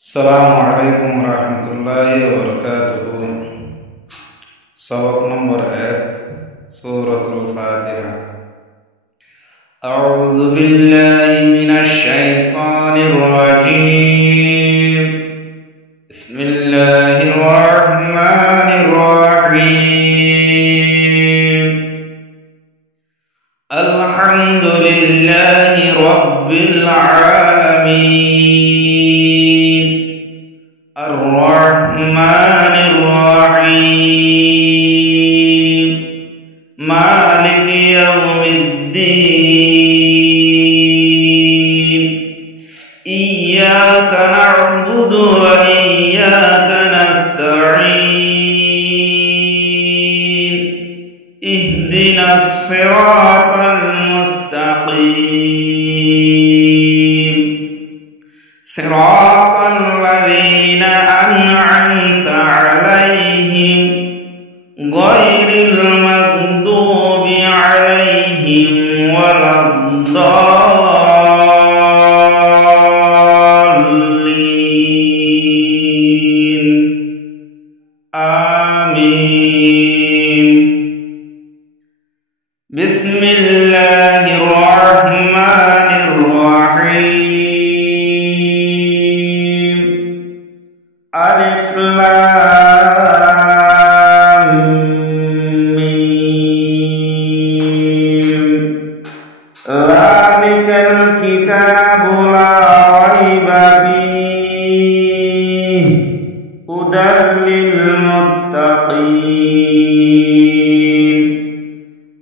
السلام عليكم ورحمة الله وبركاته. سبق نمبر 1 سورة الفاتحة. أعوذ بالله من الشيطان الرجيم. بسم الله الرحمن الرحيم. الحمد لله رب العالمين الرحمن الرحيم مالك يوم الدين إياك نعبد وإياك نستعين اهدنا الصراط المستقيم صراط الذين أنعمت عليهم غير المغضوب عليهم ولا الضالين آمين. بسم الله الرحمن الرحيم. ألف لام ميم. ذلك الكتاب لا ريب فيه هدى للمتقين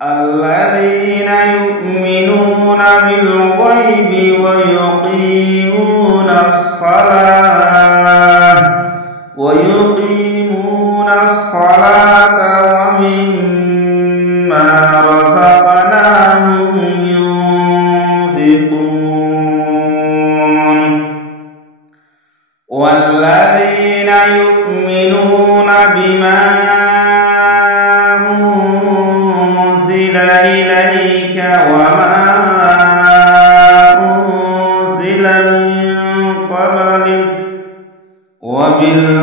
الذين يؤمنون بالغيب ويقيمون الصلاة ومما رزقناهم ينفقون والذين يؤمنون بما أنزل إليك وما أنزل من قبلك وبالآخرة